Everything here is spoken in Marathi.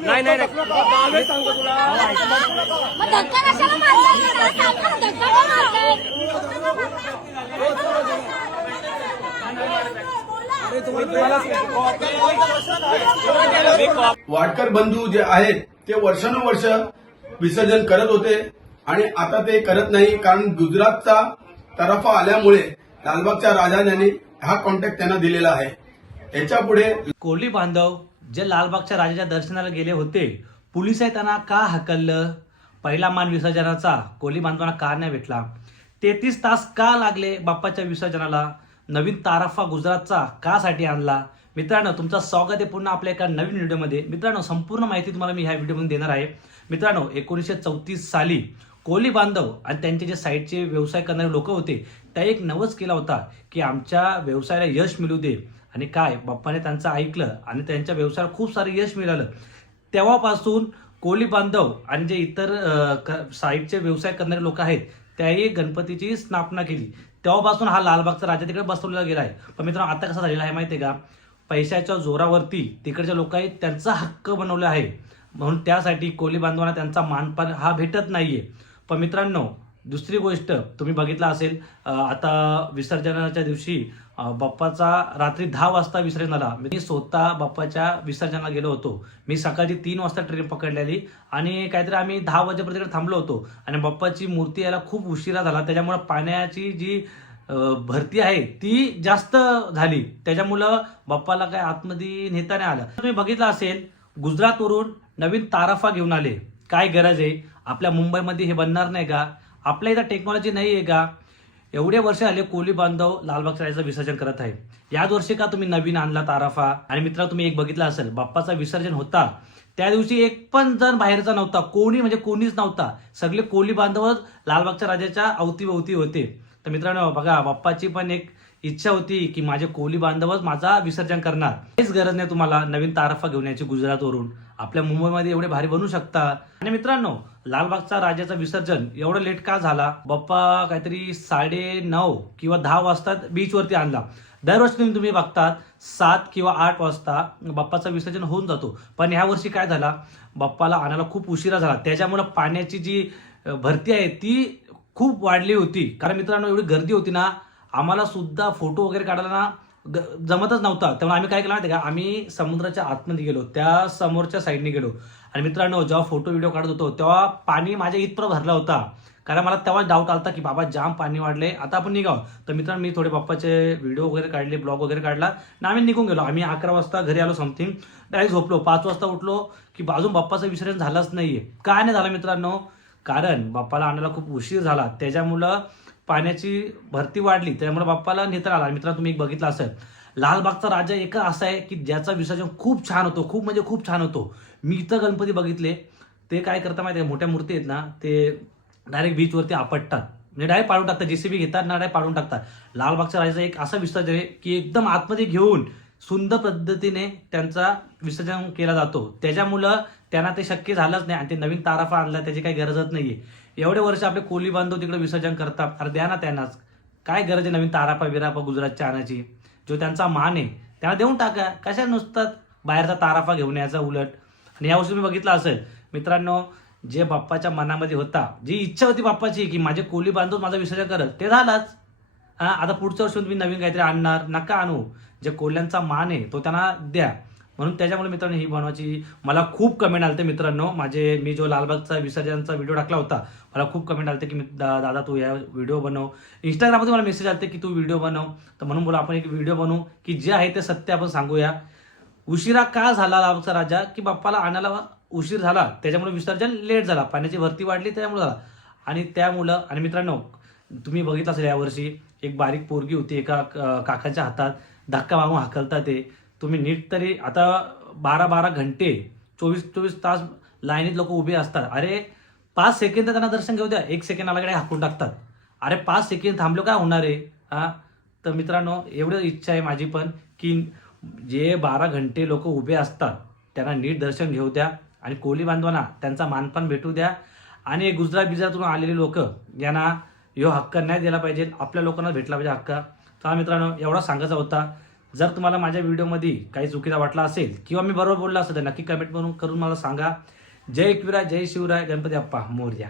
नाही नाही सांगतो तुला. वाडकर बंधू जे आहेत ते वर्षानुवर्ष विसर्जन करत होते आणि आता ते करत नाही कारण गुजरातचा तराफा आल्यामुळे लालबागच्या राजाने हा कॉन्टॅक्ट त्यांना दिलेला आहे. याच्यापुढे कोळी बांधव जे लालबागच्या राजाच्या दर्शनाला गेले होते पोलिसांनी त्यांना का हकललं? पहिला मान विसर्जनाचा कोळी बांधवांना का नाही भेटला? तेहतीस तास का लागले बाप्पाच्या विसर्जनाला? नवीन ताराफा गुजरातचा का साठी आणला? मित्रांनो तुमचं स्वागत आहे पुन्हा आपल्या एका नवीन व्हिडिओमध्ये. मित्रांनो संपूर्ण माहिती तुम्हाला मी ह्या व्हिडिओमध्ये देणार आहे. मित्रांनो एकोणीसशे चौतीस साली कोळी बांधव आणि त्यांचे जे साईडचे व्यवसाय करणारे लोक होते त्या एक नवस केला होता की आमच्या व्यवसायाला यश मिळू दे. आणि काय बाप्पाने त्यांचं ऐकलं आणि त्यांच्या व्यवसायाला खूप सारं यश मिळालं. तेव्हापासून कोळी बांधव आणि जे इतर क- साईडचे व्यवसाय करणारे लोक आहेत त्याही गणपतीची स्थापना केली. तेव्हापासून हा लालबागचा राजा तिकडे बसवलेला गेला आहे. पण मित्रांनो आता कसा झालेला आहे माहिती आहे का? पैशाच्या जोरावरती तिकडच्या लोकांनी त्यांचा हक्क बनवला आहे. म्हणून त्यासाठी कोळी बांधवांना त्यांचा मानपान हा भेटत नाहीये. पण मित्रांनो दुसरी गोष्ट तुम्ही बघितला असेल आता विसर्जनाच्या दिवशी बाप्पाचा रात्री दहा वाजता विसर्जन झाला मी स्वतः बाप्पाच्या विसर्जनाला गेलो होतो. मी सकाळची तीन वाजता ट्रेन पकडलेली आणि काहीतरी आम्ही दहा वाजेपर्यंत थांबलो होतो. आणि बाप्पाची मूर्ती यायला खूप उशिरा झाला. त्याच्यामुळे पाण्याची जी भरती आहे ती जास्त झाली. त्याच्यामुळं बाप्पाला काय आतमध्ये नेता नाही आलं. तुम्ही बघितलं असेल गुजरातवरून नवीन ताराफा घेऊन आले. काय गरज आहे? आपल्या मुंबईमध्ये हे बनणार नाही का? आपल्या इथं टेक्नॉलॉजी नाही आहे का? एवढे वर्ष आले कोली बांधव लालबागच्या राजाचं विसर्जन करत आहे. याच वर्षी का तुम्ही नवीन आणला ताराफा आणि मित्र तुम्ही एक बघितला असेल बाप्पाचा विसर्जन होता. त्या दिवशी एक पण जण बाहेरचा नव्हता. कोणी म्हणजे कोणीच नव्हता. सगळे कोली बांधव लालबागच्या राजाच्या अवतीभोवती होते. तर मित्रांनो बघा बाप्पाची पण एक इच्छा होती की माझे कोली बांधवच माझा विसर्जन करणार. काहीच गरज नाही तुम्हाला नवीन तारफा घेऊन यायची गुजरातवरून. आपल्या मुंबईमध्ये एवढे भारी बनू शकता. आणि मित्रांनो लालबागचा राजाचं विसर्जन एवढं लेट का झाला? बाप्पा काहीतरी साडे नऊ किंवा दहा वाजता बीचवरती आणला. दरवर्षी तुम्ही तुम्ही बघतात सात किंवा आठ वाजता बाप्पाचं विसर्जन होऊन जातो. पण ह्या वर्षी काय झाला? बाप्पाला आणायला खूप उशिरा झाला. त्याच्यामुळे पाण्याची जी भरती आहे ती खूप वाढली होती. कारण मित्रांनो एवढी गर्दी होती ना आम्हाला सुद्धा फोटो वगैरे काढायला ना जमतच नव्हता. त्यामुळे आम्ही काय केलं माहिती आहे का? आम्ही समुद्राच्या आतमध्ये गेलो. त्या समोरच्या साईडने गेलो. आणि मित्रांनो जेव्हा फोटो व्हिडिओ काढत होतो तेव्हा पाणी माझ्या इतपर भरला होता. कारण मला तेव्हा डाऊट आला की बाबा जाम पाणी वाढले आता आपण निघाव. तर मित्रांनो मी थोडे बाप्पाचे व्हिडिओ वगैरे काढले ब्लॉग वगैरे काढला. ना आम्ही निघून गेलो. आम्ही अकरा वाजता घरी आलो समथिंग डायरेक्ट झोपलो. पाच वाजता उठलो की अजून बाप्पाचं विसर्जन झालंच नाहीये. काय नाही झालं मित्रांनो? कारण बाप्पाला आणायला खूप उशीर झाला. त्याच्यामुळं पाण्याची भरती वाढली त्यामुळे बाप्पाला नेत्र आला. मित्रांनो तुम्ही एक बघितलं असेल लालबागचा राजा एक असा आहे की ज्याचा विसर्जन खूप छान होतो खूप म्हणजे खूप छान होतो. मी इथं गणपती बघितले ते काय करता माहिती आहे मोठ्या मूर्ती आहेत ना ते डायरेक्ट बीचवरती आपटतात. म्हणजे डायरेक्ट पाडून टाकतात जेसीबी घेतात ना डायरेक्ट पाडून टाकतात. लालबागच्या राजाचा एक असा विसर्जन आहे की एकदम आतमध्ये घेऊन सुंदर पद्धतीने त्यांचा विसर्जन केला जातो. त्याच्यामुळं त्यांना ते शक्य झालंच नाही आणि ते नवीन ताराफा आणला त्याची काही गरजच नाहीये. एवढे वर्ष आपले कोली बांधव तिकडे विसर्जन करतात. अरे द्या ना त्यांनाच. काय गरज आहे नवीन ताराफा विरापा गुजरातच्या आणायची? जो त्यांचा मान आहे त्यांना देऊन टाका. कशा नुसतात बाहेरचा ताराफा घेऊन यायचा उलट? आणि यावर्षी मी बघितलं असेल मित्रांनो जे बाप्पाच्या मनामध्ये होता जी इच्छा होती बाप्पाची की माझे कोली बांधव माझं विसर्जन करत ते झालाच. हां आता पुढच्या वर्षी तुम्ही नवीन काहीतरी आणणार नका आणू. जे कोल्ह्यांचा मान आहे तो त्यांना द्या. म्हणून त्याच्यामुळे मित्रांनो ही बनवायची मला खूप कमेंट आलते मित्रांनो. माझे मी जो लालबागचा विसर्जनचा व्हिडिओ टाकला होता मला खूप कमेंट आलते की मी- दा- दादा तू या व्हिडिओ बनव. इंस्टाग्राममध्ये मला मेसेज आलते की तू व्हिडिओ बनव. तर म्हणून बोला आपण एक व्हिडिओ बनवू की जे आहे ते सत्य आपण सांगूया. उशिरा का झाला लालबागचा राजा? की बाप्पाला आणायला उशीर झाला? त्याच्यामुळे विसर्जन लेट झाला. पाण्याची भरती वाढली त्यामुळे झाला. आणि त्यामुळं आणि मित्रांनो तुम्ही बघितलं असेल यावर्षी एक बारीक पोरगी होती एका काकाच्या हातात. धक्का मागून हाकलतात ते. तुम्ही नीट तरी आता बारा बारा घंटे चोवीस चोवीस तास लाईनीत लोक उभे असतात. अरे पाच सेकंद त्यांना दर्शन घेऊ द्या. एक सेकंड आलाकडे हाकून टाकतात. अरे पाच सेकंद थांबलो काय होणार आहे? हा? तर मित्रांनो एवढं इच्छा आहे माझी पण की जे बारा घंटे लोक उभे असतात त्यांना नीट दर्शन घेऊ द्या. आणि कोहली बांधवांना त्यांचा मानपान भेटू द्या. आणि गुजरात बिजरातून आलेले लोक यांना यो हक्क नाही दिला पाहिजे. आपल्या लोकांना भेटला पाहिजे हक्क. तर मित्रांनो एवढा सांगायचा होता. जर तुम्हाला माझ्या व्हिडिओमध्ये काही चुकीचा वाटला असेल किंवा मी बरोबर बोलला असेल तर नक्की कमेंट करून करून मला सांगा. जय एकविरा जय शिवराय गणपती अप्पा मोर्या.